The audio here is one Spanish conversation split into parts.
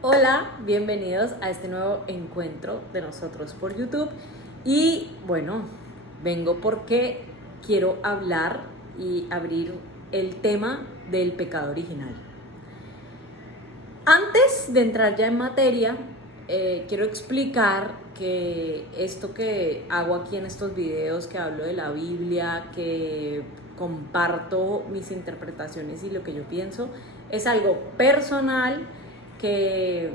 Hola, bienvenidos a este nuevo encuentro de nosotros por YouTube. Y bueno, vengo porque quiero hablar y abrir el tema del pecado original. Antes de entrar ya en materia, quiero explicar que esto que hago aquí en estos videos, que hablo de la Biblia, que comparto mis interpretaciones y lo que yo pienso, es algo personal, que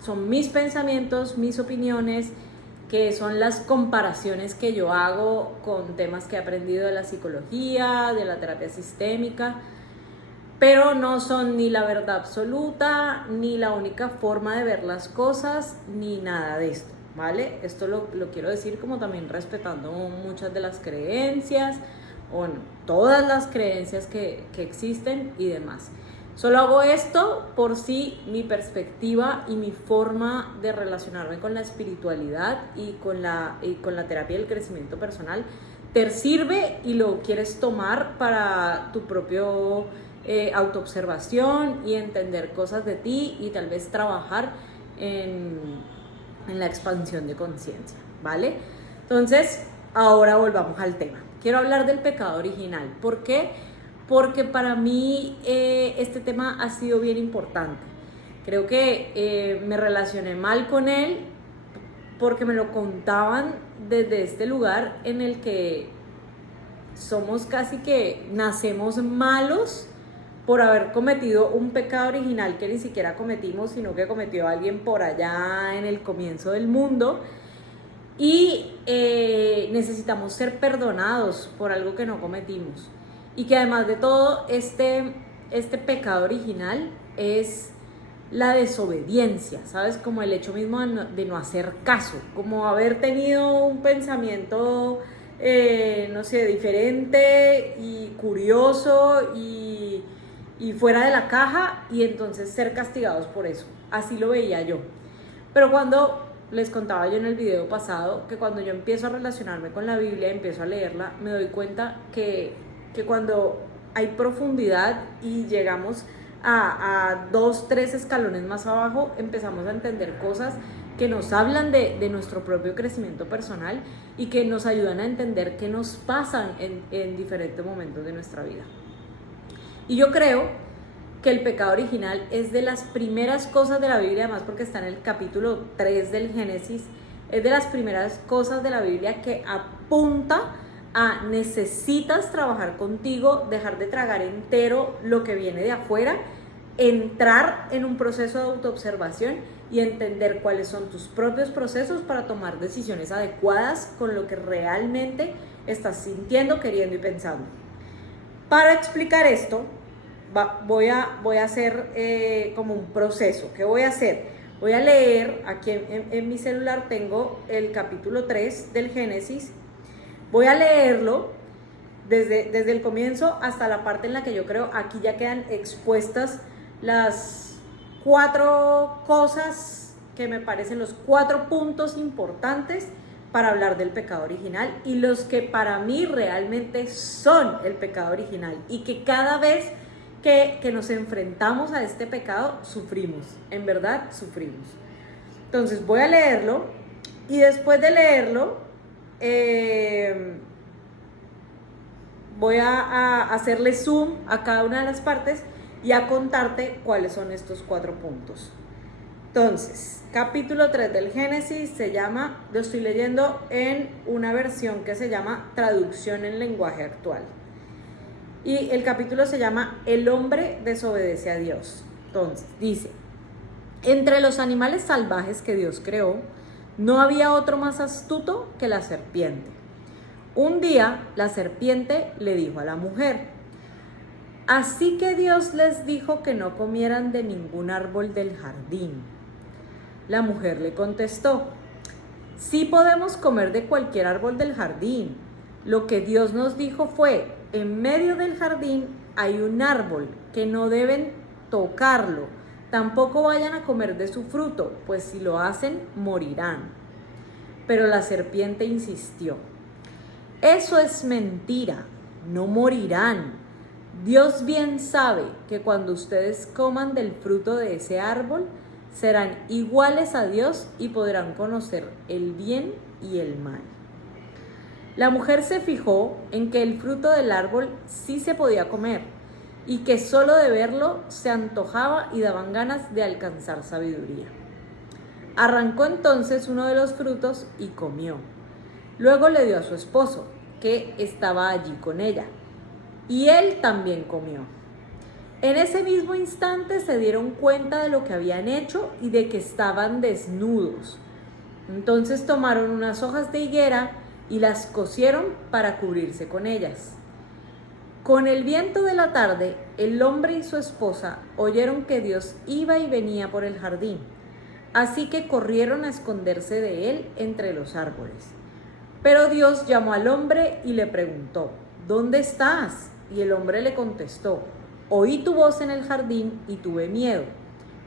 son mis pensamientos, mis opiniones, que son las comparaciones que yo hago con temas que he aprendido de la psicología, de la terapia sistémica, pero no son ni la verdad absoluta, ni la única forma de ver las cosas, ni nada de esto, ¿vale? Esto lo quiero decir como también respetando muchas de las creencias, o no, todas las creencias que existen y demás. Solo hago esto por si mi perspectiva y mi forma de relacionarme con la espiritualidad y con la terapia del crecimiento personal te sirve y lo quieres tomar para tu propio autoobservación y entender cosas de ti y tal vez trabajar en la expansión de conciencia, ¿vale? Entonces, ahora volvamos al tema. Quiero hablar del pecado original. ¿Por qué? Porque para mí este tema ha sido bien importante. Creo que me relacioné mal con él porque me lo contaban desde este lugar en el que somos casi que nacemos malos por haber cometido un pecado original que ni siquiera cometimos, sino que cometió alguien por allá en el comienzo del mundo. Y necesitamos ser perdonados por algo que no cometimos. Y que además de todo, este pecado original es la desobediencia, ¿sabes? Como el hecho mismo de no hacer caso, como haber tenido un pensamiento, no sé, diferente y curioso y fuera de la caja, y entonces ser castigados por eso. Así lo veía yo. Pero cuando les contaba yo en el video pasado que cuando yo empiezo a relacionarme con la Biblia, empiezo a leerla, me doy cuenta que cuando hay profundidad y llegamos a 2, 3 escalones más abajo, empezamos a entender cosas que nos hablan de nuestro propio crecimiento personal y que nos ayudan a entender qué nos pasan en diferentes momentos de nuestra vida. Y yo creo que el pecado original es de las primeras cosas de la Biblia, además porque está en el capítulo 3 del Génesis, es de las primeras cosas de la Biblia que apunta a necesitas trabajar contigo, dejar de tragar entero lo que viene de afuera, entrar en un proceso de autoobservación y entender cuáles son tus propios procesos para tomar decisiones adecuadas con lo que realmente estás sintiendo, queriendo y pensando. Para explicar esto, voy a hacer como un proceso. ¿Qué voy a hacer? Voy a leer, aquí en mi celular tengo el capítulo 3 del Génesis. Voy a leerlo desde el comienzo hasta la parte en la que yo creo, aquí ya quedan expuestas las 4 cosas que me parecen los 4 puntos importantes para hablar del pecado original y los que para mí realmente son el pecado original y que cada vez que nos enfrentamos a este pecado sufrimos, en verdad sufrimos. Entonces voy a leerlo y después de leerlo voy a hacerle zoom a cada una de las partes y a contarte cuáles son estos 4 puntos. Entonces, capítulo 3 del Génesis se llama, lo estoy leyendo en una versión que se llama Traducción en lenguaje actual. Y el capítulo se llama El hombre desobedece a Dios. Entonces, dice, entre los animales salvajes que Dios creó, no había otro más astuto que la serpiente. Un día, la serpiente le dijo a la mujer, así que Dios les dijo que no comieran de ningún árbol del jardín. La mujer le contestó, sí podemos comer de cualquier árbol del jardín. Lo que Dios nos dijo fue, en medio del jardín hay un árbol que no deben tocarlo. Tampoco vayan a comer de su fruto, pues si lo hacen, morirán. Pero la serpiente insistió, eso es mentira, no morirán. Dios bien sabe que cuando ustedes coman del fruto de ese árbol, serán iguales a Dios y podrán conocer el bien y el mal. La mujer se fijó en que el fruto del árbol sí se podía comer y que solo de verlo se antojaba y daban ganas de alcanzar sabiduría. Arrancó entonces uno de los frutos y comió. Luego le dio a su esposo, que estaba allí con ella, y él también comió. En ese mismo instante se dieron cuenta de lo que habían hecho y de que estaban desnudos. Entonces tomaron unas hojas de higuera y las cosieron para cubrirse con ellas. Con el viento de la tarde, el hombre y su esposa oyeron que Dios iba y venía por el jardín, así que corrieron a esconderse de él entre los árboles. Pero Dios llamó al hombre y le preguntó: ¿dónde estás? Y el hombre le contestó: oí tu voz en el jardín y tuve miedo,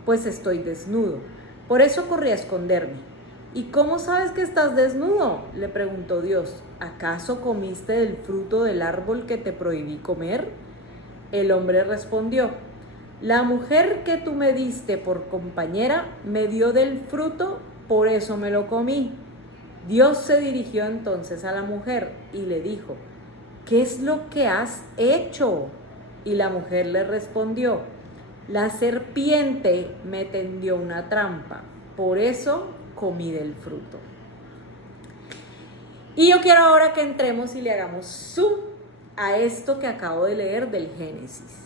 pues estoy desnudo. Por eso corrí a esconderme. ¿Y cómo sabes que estás desnudo?, le preguntó Dios. ¿Acaso comiste del fruto del árbol que te prohibí comer? El hombre respondió: la mujer que tú me diste por compañera me dio del fruto, por eso me lo comí. Dios se dirigió entonces a la mujer y le dijo: ¿qué es lo que has hecho? Y la mujer le respondió: la serpiente me tendió una trampa, por eso comí del fruto. Y yo quiero ahora que entremos y le hagamos zoom a esto que acabo de leer del Génesis.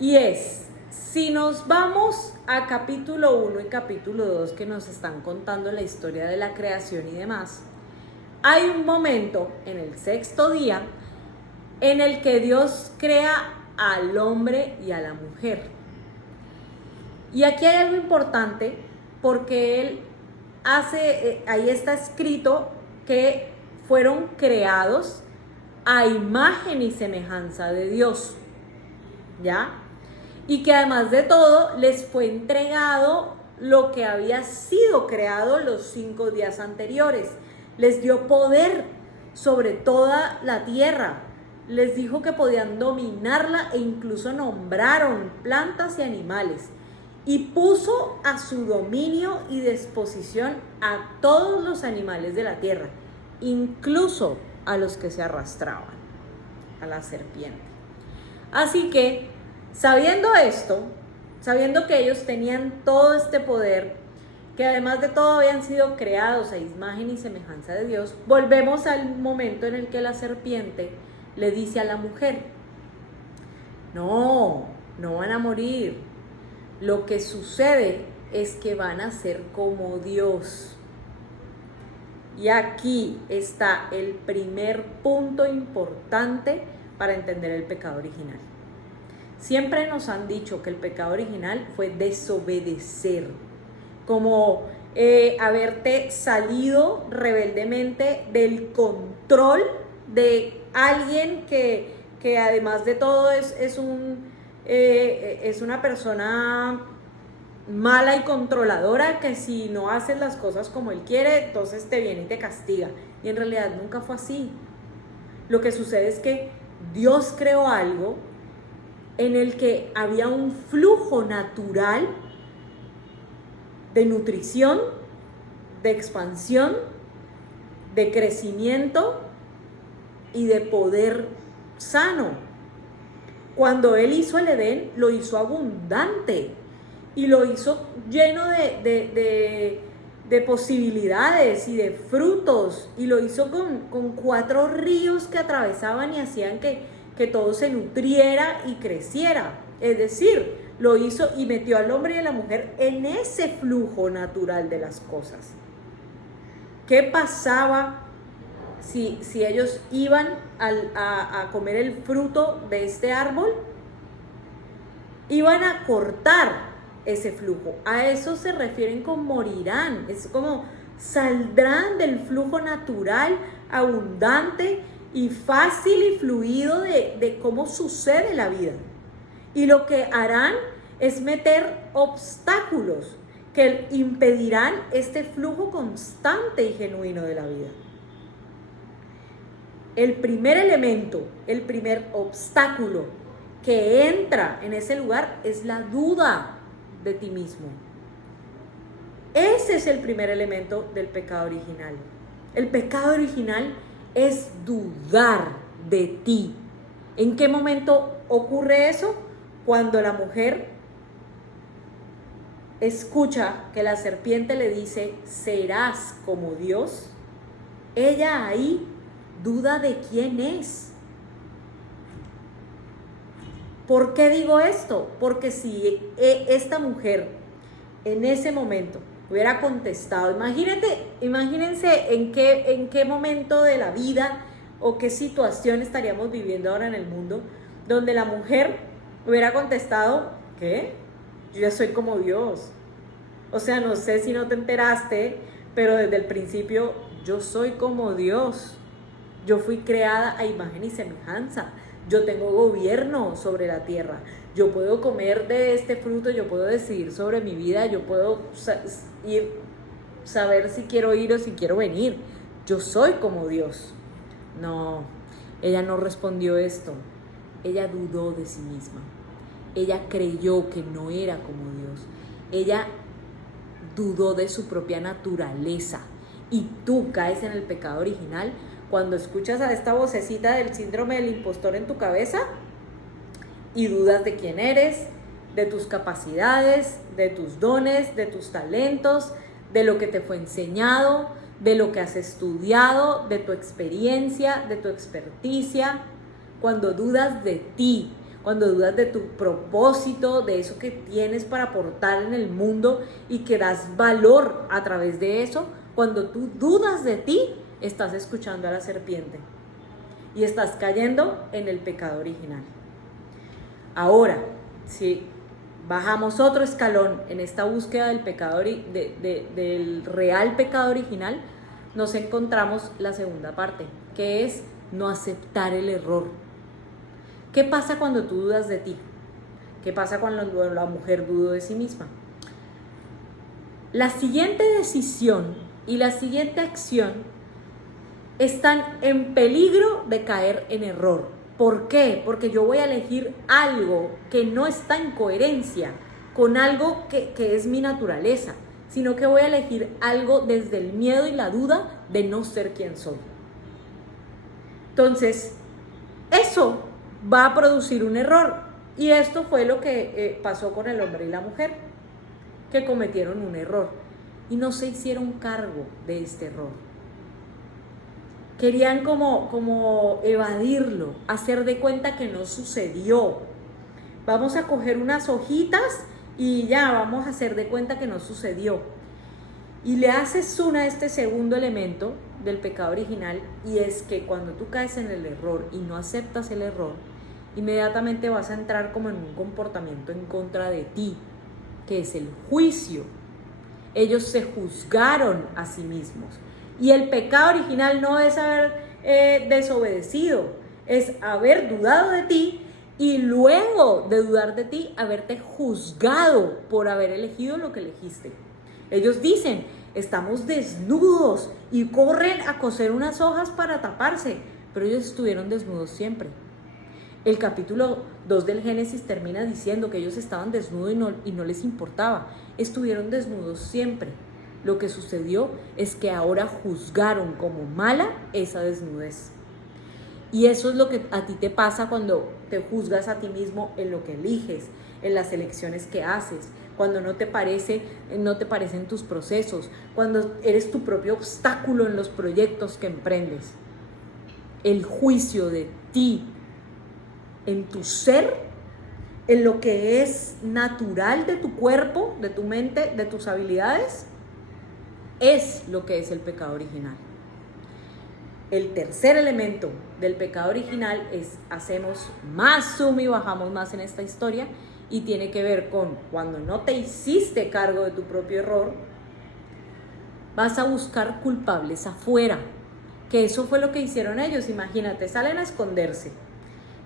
Y es, si nos vamos a capítulo 1 y capítulo 2 que nos están contando la historia de la creación y demás, hay un momento en el sexto día en el que Dios crea al hombre y a la mujer. Y aquí hay algo importante porque Él ahí está escrito que fueron creados a imagen y semejanza de Dios, ¿ya? Y que además de todo les fue entregado lo que había sido creado los 5 días anteriores. Les dio poder sobre toda la tierra. Les dijo que podían dominarla e incluso nombraron plantas y animales. Y puso a su dominio y disposición a todos los animales de la tierra, incluso a los que se arrastraban, a la serpiente. Así que, sabiendo esto, sabiendo que ellos tenían todo este poder, que además de todo habían sido creados a imagen y semejanza de Dios, volvemos al momento en el que la serpiente le dice a la mujer: no van a morir. Lo que sucede es que van a ser como Dios. Y aquí está el primer punto importante para entender el pecado original. Siempre nos han dicho que el pecado original fue desobedecer, como haberte salido rebeldemente del control de alguien que además de todo es una persona mala y controladora, que si no haces las cosas como él quiere, entonces te viene y te castiga. Y en realidad nunca fue así. Lo que sucede es que Dios creó algo en el que había un flujo natural de nutrición, de expansión, de crecimiento y de poder sano. Cuando Él hizo el Edén, lo hizo abundante y lo hizo lleno de posibilidades y de frutos, y lo hizo con 4 ríos que atravesaban y hacían que todo se nutriera y creciera. Es decir, lo hizo y metió al hombre y a la mujer en ese flujo natural de las cosas. ¿Qué pasaba si ellos iban a comer el fruto de este árbol? Iban a cortar ese flujo. A eso se refieren con morirán. Es como saldrán del flujo natural, abundante y fácil y fluido de cómo sucede la vida. Y lo que harán es meter obstáculos que impedirán este flujo constante y genuino de la vida. El primer elemento, el primer obstáculo que entra en ese lugar es la duda de ti mismo. Ese es el primer elemento del pecado original. El pecado original es dudar de ti. ¿En qué momento ocurre eso? Cuando la mujer escucha que la serpiente le dice, serás como Dios. Ella ahí duda de quién es. ¿Por qué digo esto? Porque si esta mujer en ese momento hubiera contestado, imagínense en qué momento de la vida o qué situación estaríamos viviendo ahora en el mundo, donde la mujer hubiera contestado, ¿qué? Yo ya soy como Dios. O sea, no sé si no te enteraste, pero desde el principio yo soy como Dios. Yo fui creada a imagen y semejanza. Yo tengo gobierno sobre la tierra. Yo puedo comer de este fruto, yo puedo decidir sobre mi vida, yo puedo saber si quiero ir o si quiero venir. Yo soy como Dios. No, ella no respondió esto. Ella dudó de sí misma. Ella creyó que no era como Dios. Ella dudó de su propia naturaleza. Y tú caes en el pecado original cuando escuchas a esta vocecita del síndrome del impostor en tu cabeza y dudas de quién eres, de tus capacidades, de tus dones, de tus talentos, de lo que te fue enseñado, de lo que has estudiado, de tu experiencia, de tu experticia. Cuando dudas de ti, cuando dudas de tu propósito, de eso que tienes para aportar en el mundo y que das valor a través de eso, cuando tú dudas de ti, estás escuchando a la serpiente y estás cayendo en el pecado original. Ahora, si bajamos otro escalón en esta búsqueda del pecado, del real pecado original, nos encontramos la segunda parte, que es no aceptar el error. ¿Qué pasa cuando tú dudas de ti? ¿Qué pasa cuando la mujer duda de sí misma? La siguiente decisión y la siguiente acción están en peligro de caer en error. ¿Por qué? Porque yo voy a elegir algo que no está en coherencia con algo que es mi naturaleza, sino que voy a elegir algo desde el miedo y la duda de no ser quien soy. Entonces, eso va a producir un error. Y esto fue lo que pasó con el hombre y la mujer, que cometieron un error y no se hicieron cargo de este error. Querían como evadirlo, hacer de cuenta que no sucedió. Vamos a coger unas hojitas y ya vamos a hacer de cuenta que no sucedió. Y le haces a este segundo elemento del pecado original, y es que cuando tú caes en el error y no aceptas el error, inmediatamente vas a entrar como en un comportamiento en contra de ti, que es el juicio. Ellos se juzgaron a sí mismos. Y el pecado original no es haber desobedecido, es haber dudado de ti y luego de dudar de ti, haberte juzgado por haber elegido lo que elegiste. Ellos dicen, estamos desnudos y corren a coser unas hojas para taparse, pero ellos estuvieron desnudos siempre. El capítulo 2 del Génesis termina diciendo que ellos estaban desnudos y no les importaba. Estuvieron desnudos siempre. Lo que sucedió es que ahora juzgaron como mala esa desnudez. Y eso es lo que a ti te pasa cuando te juzgas a ti mismo en lo que eliges, en las elecciones que haces, cuando no te parecen tus procesos, cuando eres tu propio obstáculo en los proyectos que emprendes. El juicio de ti, en tu ser, en lo que es natural de tu cuerpo, de tu mente, de tus habilidades, es lo que es el pecado original. El tercer elemento del pecado original es, hacemos más zoom y bajamos más en esta historia, y tiene que ver con cuando no te hiciste cargo de tu propio error, vas a buscar culpables afuera, que eso fue lo que hicieron ellos. Imagínate, salen a esconderse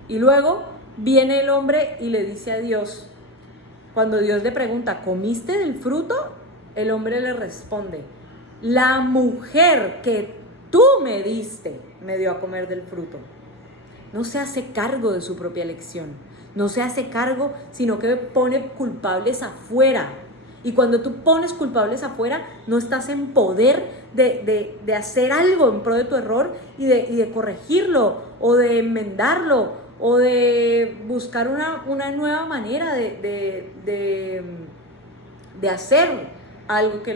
y luego viene el hombre y le dice a Dios, cuando Dios le pregunta, ¿comiste del fruto? El hombre le responde, la mujer que tú me diste me dio a comer del fruto. No se hace cargo de su propia elección, no se hace cargo, sino que pone culpables afuera. Y cuando tú pones culpables afuera, no estás en poder de hacer algo en pro de tu error y de corregirlo o de enmendarlo o de buscar una nueva manera de hacer algo que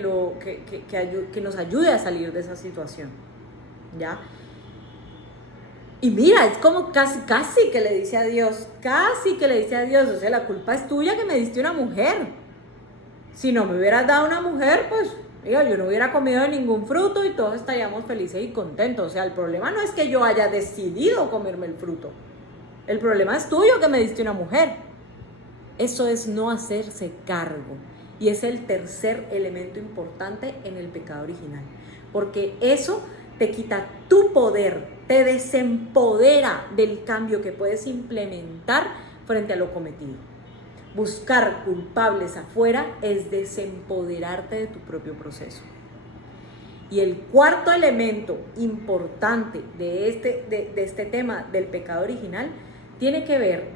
nos ayude a salir de esa situación, ¿ya? Y mira, es como casi que le dice a Dios, o sea, la culpa es tuya que me diste una mujer. Si no me hubieras dado una mujer, pues, mira, yo no hubiera comido de ningún fruto y todos estaríamos felices y contentos. O sea, el problema no es que yo haya decidido comerme el fruto. El problema es tuyo que me diste una mujer. Eso es no hacerse cargo. Y es el tercer elemento importante en el pecado original. Porque eso te quita tu poder, te desempodera del cambio que puedes implementar frente a lo cometido. Buscar culpables afuera es desempoderarte de tu propio proceso. Y el cuarto elemento importante de este tema del pecado original tiene que ver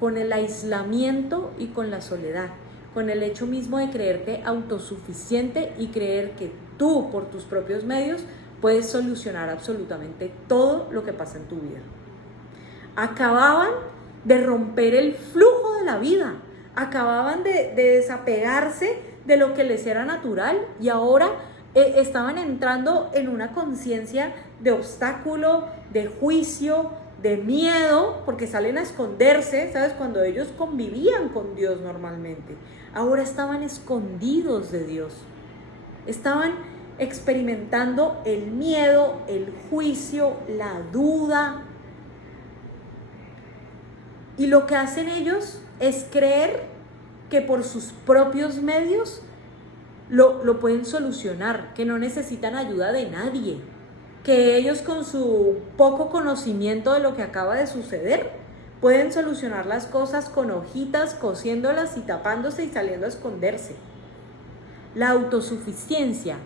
con el aislamiento y con la soledad, con el hecho mismo de creerte autosuficiente y creer que tú, por tus propios medios, puedes solucionar absolutamente todo lo que pasa en tu vida. Acababan de romper el flujo de la vida, acababan de desapegarse de lo que les era natural y ahora estaban entrando en una conciencia de obstáculo, de juicio, de miedo, porque salen a esconderse, ¿sabes? Cuando ellos convivían con Dios normalmente, ahora estaban escondidos de Dios, estaban experimentando el miedo, el juicio, la duda. Y lo que hacen ellos es creer que por sus propios medios lo pueden solucionar, que no necesitan ayuda de nadie, que ellos con su poco conocimiento de lo que acaba de suceder pueden solucionar las cosas con hojitas, cosiéndolas y tapándose y saliendo a esconderse. La autosuficiencia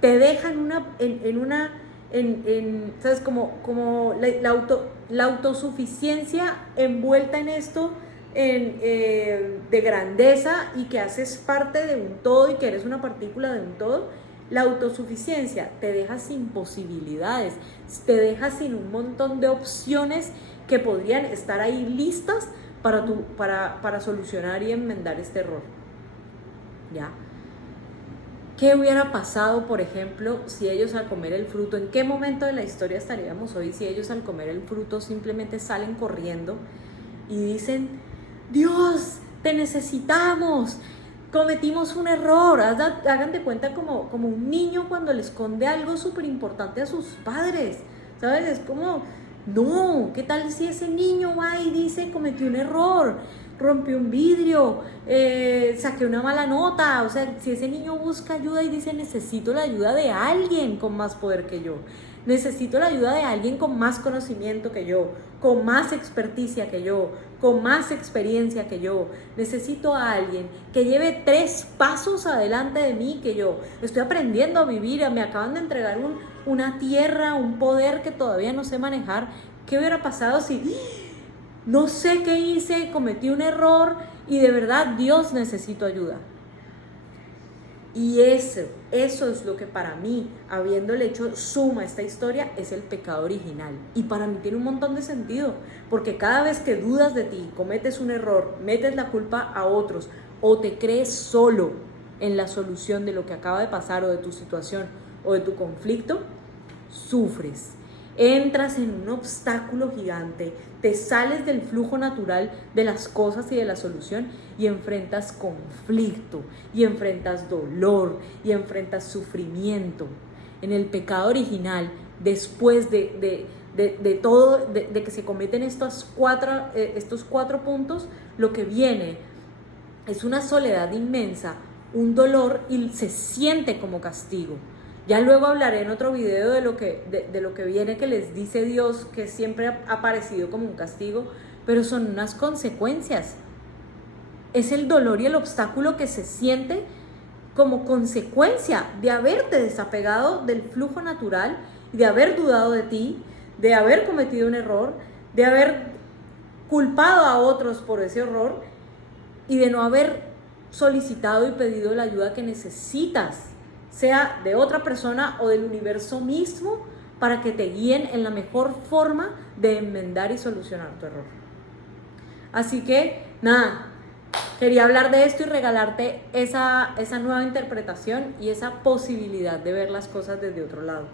te deja ¿sabes? Como la autosuficiencia envuelta en esto de grandeza y que haces parte de un todo y que eres una partícula de un todo. La autosuficiencia te deja sin posibilidades, te deja sin un montón de opciones que podrían estar ahí listas para solucionar y enmendar este error, ¿ya? ¿Qué hubiera pasado, por ejemplo, si ellos al comer el fruto, en qué momento de la historia estaríamos hoy si ellos al comer el fruto simplemente salen corriendo y dicen, Dios, te necesitamos, cometimos un error? Hagan de cuenta como un niño cuando le esconde algo súper importante a sus padres, ¿sabes? Es como, no, ¿qué tal si ese niño va y dice, cometí un error, rompí un vidrio, saqué una mala nota? O sea, si ese niño busca ayuda y dice, necesito la ayuda de alguien con más poder que yo, necesito la ayuda de alguien con más conocimiento que yo, con más experticia que yo, con más experiencia que yo, necesito a alguien que lleve 3 pasos adelante de mí que yo, estoy aprendiendo a vivir, me acaban de entregar una tierra, un poder que todavía no sé manejar. ¿Qué hubiera pasado si no sé qué hice, cometí un error y de verdad, Dios, necesito ayuda? Y eso es lo que para mí, habiéndole hecho suma a esta historia, es el pecado original. Y para mí tiene un montón de sentido, porque cada vez que dudas de ti, cometes un error, metes la culpa a otros o te crees solo en la solución de lo que acaba de pasar o de tu situación o de tu conflicto, sufres. Entras en un obstáculo gigante, te sales del flujo natural de las cosas y de la solución y enfrentas conflicto, y enfrentas dolor, y enfrentas sufrimiento. En el pecado original, después de que se cometen estos 4 puntos, lo que viene es una soledad inmensa, un dolor y se siente como castigo. Ya luego hablaré en otro video de lo que viene, que les dice Dios, que siempre ha parecido como un castigo, pero son unas consecuencias. Es el dolor y el obstáculo que se siente como consecuencia de haberte desapegado del flujo natural, de haber dudado de ti, de haber cometido un error, de haber culpado a otros por ese error y de no haber solicitado y pedido la ayuda que necesitas, sea de otra persona o del universo mismo, para que te guíen en la mejor forma de enmendar y solucionar tu error. Así que, nada, quería hablar de esto y regalarte esa nueva interpretación y esa posibilidad de ver las cosas desde otro lado.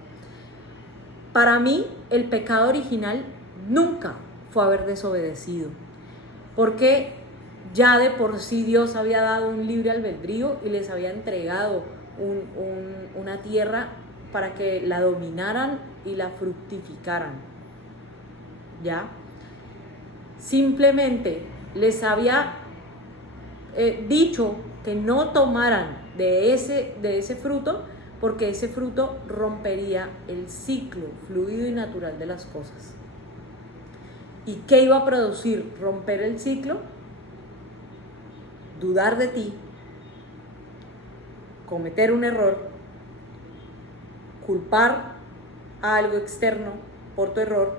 Para mí, el pecado original nunca fue haber desobedecido, porque ya de por sí Dios había dado un libre albedrío y les había entregado una tierra para que la dominaran y la fructificaran. ¿Ya? Simplemente les había dicho que no tomaran de ese fruto, porque ese fruto rompería el ciclo fluido y natural de las cosas. ¿Y qué iba a producir romper el ciclo? Dudar de ti, cometer un error, culpar a algo externo por tu error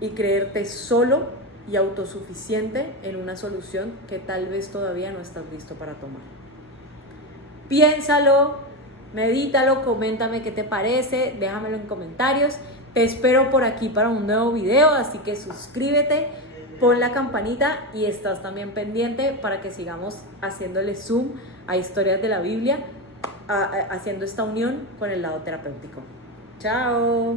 y creerte solo y autosuficiente en una solución que tal vez todavía no estás listo para tomar. Piénsalo, medítalo, coméntame qué te parece, déjamelo en comentarios. Te espero por aquí para un nuevo video, así que suscríbete, pon la campanita y estás también pendiente para que sigamos haciéndole zoom a historias de la Biblia, haciendo esta unión con el lado terapéutico. ¡Chao!